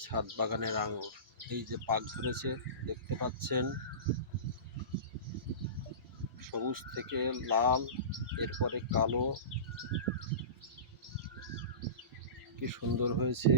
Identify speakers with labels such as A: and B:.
A: ছাদ বাগানের আঙুর। এই যে পাক ধরেছে, দেখতে পাচ্ছেন? সবুজ থেকে লাল, এরপরে কালো। কি সুন্দর হয়েছে।